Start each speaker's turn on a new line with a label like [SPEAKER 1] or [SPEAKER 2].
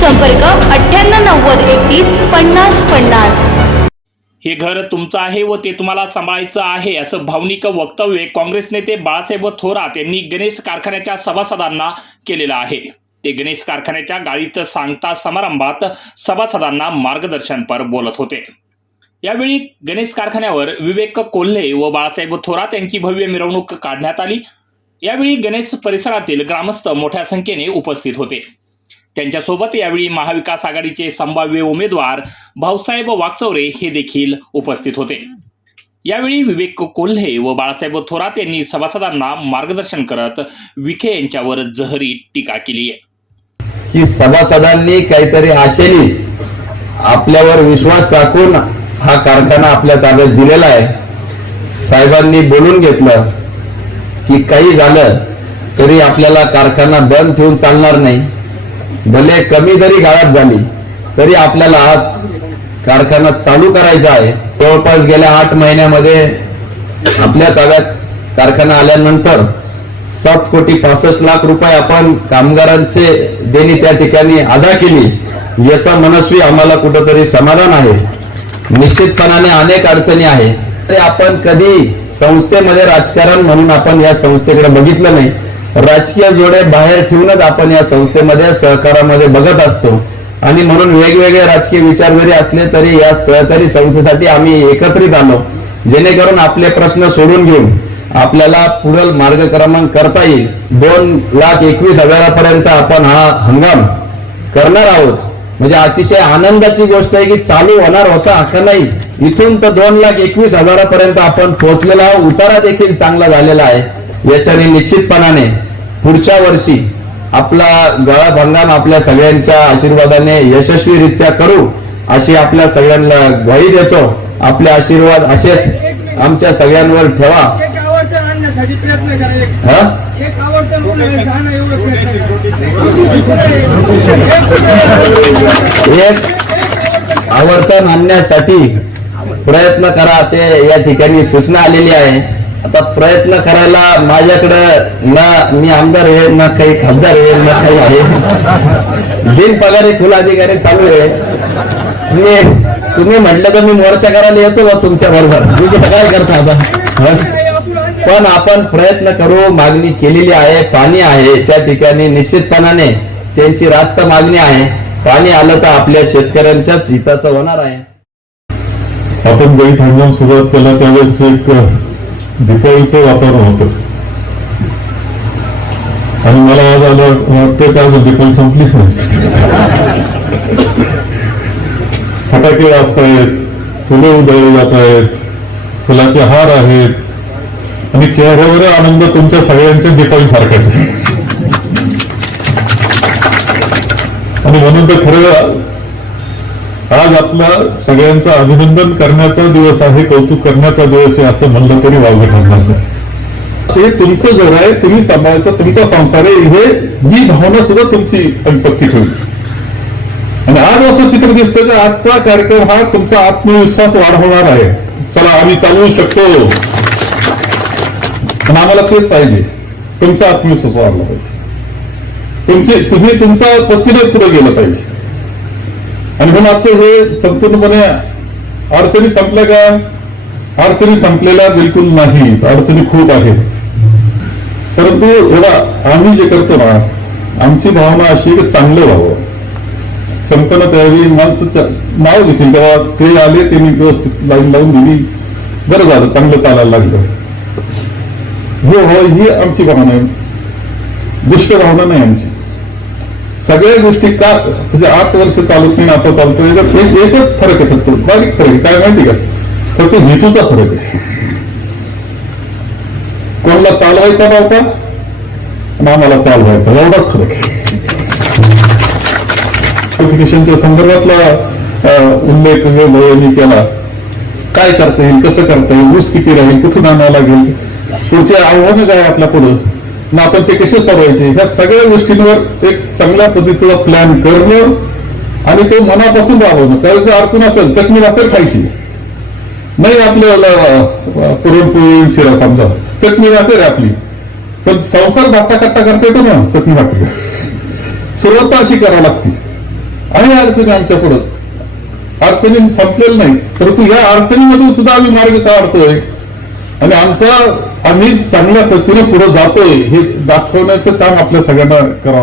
[SPEAKER 1] संपर्क अठ्ठ्याण्णव नव्वद एकतीस पन्नास पन्नास.
[SPEAKER 2] हे घर तुमचं आहे व ते तुम्हाला सांभाळायचं आहे असं भावनिक वक्तव्य काँग्रेस नेते बाळासाहेब थोरात यांनी गणेश कारखान्याच्या सभासदांना केलेलं आहे. ते गणेश कारखान्याच्या गाडीचं सांगता समारंभात सभासदांना मार्गदर्शनपर बोलत होते. यावेळी गणेश कारखान्यावर विवेक कोल्हे व बाळासाहेब थोरात यांची भव्य मिरवणूक काढण्यात आली. यावेळी गणेश परिसरातील ग्रामस्थ मोठ्या संख्येने उपस्थित होते. त्यांच्यासोबत यावेळी महाविकास आघाडीचे संभाव्य उमेदवार भाऊसाहेब वाकचौरे हे देखील उपस्थित होते. यावेळी विवेक कोल्हे व बाळासाहेब थोरात यांनी सभासदांना मार्गदर्शन करत विखे यांच्यावर जहरी टीका केली आहे.
[SPEAKER 3] की सभासदांनी काहीतरी आशेने आपल्यावर विश्वास टाकून हा कारखाना आपल्या ताब्यात दिलेला आहे. साहेबांनी बोलून घेतलं की काही झालं तरी आपल्याला कारखाना बंद ठेवून चालणार नाही. भले कमी जरी गाळात झाली तरी आपल्याला कारखाना चालू करायचा आहे. जवळपास गेल्या आठ महिन्यामध्ये आपल्या ताब्यात कारखाना आल्यानंतर सात कोटी पासष्ट लाख रुपये आपण कामगारांचे देणी त्या ठिकाणी अदा केली. याचा मनस्वी आम्हाला कुठंतरी समाधान आहे. निश्चितपणाने अनेक अडचणी आहे तरी आपण कधी संस्थेमध्ये राजकारण म्हणून आपण या संस्थेकडे बघितलं नाही. राजकीय जोडे बाहेर ठेवूनच आपण या संस्थेमध्ये सहकारामध्ये बघत असतो. आणि म्हणून वेगवेगळे राजकीय विचार जरी असले तरी या सहकारी संस्थेसाठी आम्ही एकत्रित आलो. जेणेकरून आपले प्रश्न सोडून घेऊन आपल्याला पुढील मार्गक्रमण करता येईल. दोन लाख एकवीस हजारापर्यंत आपण हा हंगाम करणार आहोत. म्हणजे अतिशय आनंदाची गोष्ट आहे की चालू होणार होता का नाही इथून तर दोन लाख एकवीस हजारापर्यंत आपण पोहोचलेला उतारा देखील चांगला झालेला आहे. याच्याने निश्चितपणाने पुढच्या वर्षी आपला गळा हंगाम आपल्या सगळ्यांच्या आशीर्वादाने यशस्वीरित्या करू अशी आपल्या सगळ्यांना ग्वाही देतो. आपले आशीर्वाद असेच आमच्या सगळ्यांवर ठेवा.
[SPEAKER 4] एक आवर्तन आणण्यासाठी प्रयत्न करा एक.
[SPEAKER 3] हा?
[SPEAKER 4] एक आवर्तन म्हणून आणा एवढं प्रयत्न
[SPEAKER 3] एक आवर्तन आणण्यासाठी प्रयत्न करा असे या ठिकाणी सूचना आलेली आहे. आता प्रयत्न करायला माझ्याकडं ना मी आमदार आहे ना काही खासदार आहे ना काही आहे. बिन पगारी अधिकारी चालू आहे. तुम्ही तुम्ही म्हटलं तर मी मोर्चा करायला येतो बा तुमच्या बरोबर. मी काय करता आता? पण आपण प्रयत्न करू मागणी केलेली आहे पाणी आहे त्या ठिकाणी निश्चितपणाने त्यांची रास्त मागणी आहे. पाणी आलं तर आपल्या शेतकऱ्यांच्याच हिताचं होणार आहे.
[SPEAKER 5] आपण गई सुरुवात केला त्यावेळेस एक दिपाळीचं वातावरण होतं. आणि मला आज आलं वाटतं की अजून दिपाळी संपलीच नाही. फटाके असतायत फुले उधळले जात आहेत फुलाचे हार आहेत आणि चेहऱ्यावर आनंद तुमच्या सगळ्यांच्या दिपाळी सारखाच आहे. आणि म्हणून तर खरं आज आपला सगळ्यांचं अभिनंदन करण्याचा दिवस आहे कौतुक करण्याचा दिवस आहे असं म्हणलं तरी वावगं ठरणार नाही. हे तुमचं घर आहे तुम्ही सांभाळायचं तुमचा संसार आहे हे ही भावना सुद्धा तुमची पक्की ठेवली. आणि आज असं चित्र दिसतं की आजचा कार्यक्रम हा तुमचा आत्मविश्वास वाढवणार आहे. चला आम्ही चालवू शकतो. पण आम्हाला तेच पाहिजे. तुमचा आत्मविश्वास वाढला पाहिजे. तुमचे तुम्ही तुमच्या पतीने पुढे गेलं पाहिजे. आणि म्हणून आजचं हे संपूर्णपणे अडचणी संपल्या का? अडचणी संपलेल्या बिलकुल नाही अडचणी खूप आहेत. परंतु एवढा आम्ही जे करतो ना आमची भावना अशी की चांगलं व्हावं. संपन्न त्यावेळी माणसं नाव घेतील. तेव्हा ते आले त्यांनी व्यवस्थित लाईन लावून दिली. बरं झालं चांगलं चालायला लागलं. हो हो ही आमची भावना आहे. दुष्ट भावना नाही आमची. सगळ्या गोष्टी का म्हणजे आठ वर्ष चालत नाही आता चालतो याच्यात एक- एकच फरक आहे फक्त. बारीक फरक आहे. काय माहिती का? फक्त हेतूचा फरक आहे. कोणाला चालवायचा नव्हता आणि आम्हाला चालवायचा. एवढाच फरक आहे. क्वालिफिकेशनच्या संदर्भातला अं, उल्लेख यांनी केला काय करता येईल कसं करता येईल ऊस किती राहील कुठून आणावं लागेल पुढचे आव्हानं काय आपल्या पुढं. मग आपण ते कसे सोडवायचे? ह्या सगळ्या गोष्टींवर एक चांगल्या पद्धतीचा प्लॅन करणं आणि तो मनापासून राबवणं. त्याला जर अडचण असेल चटणी भाकर खायची. नाही आपल्याला पुरणपोळी शिरा समजा. चटणी भाकर आपली. पण संसार धाकटा कट्टा करता येतो ना चटणी भाकरी सुरुवात अशी करावी लागते. आणि अडचणी आमच्या पुढं. अडचणी संपलेल्या नाही परंतु या अडचणीमधून सुद्धा आम्ही मार्ग काढतोय. आणि आमचा आम्ही चांगल्या पद्धतीने पुढे जातोय हे दाखवण्याचं काम आपल्या सगळ्यांना करावं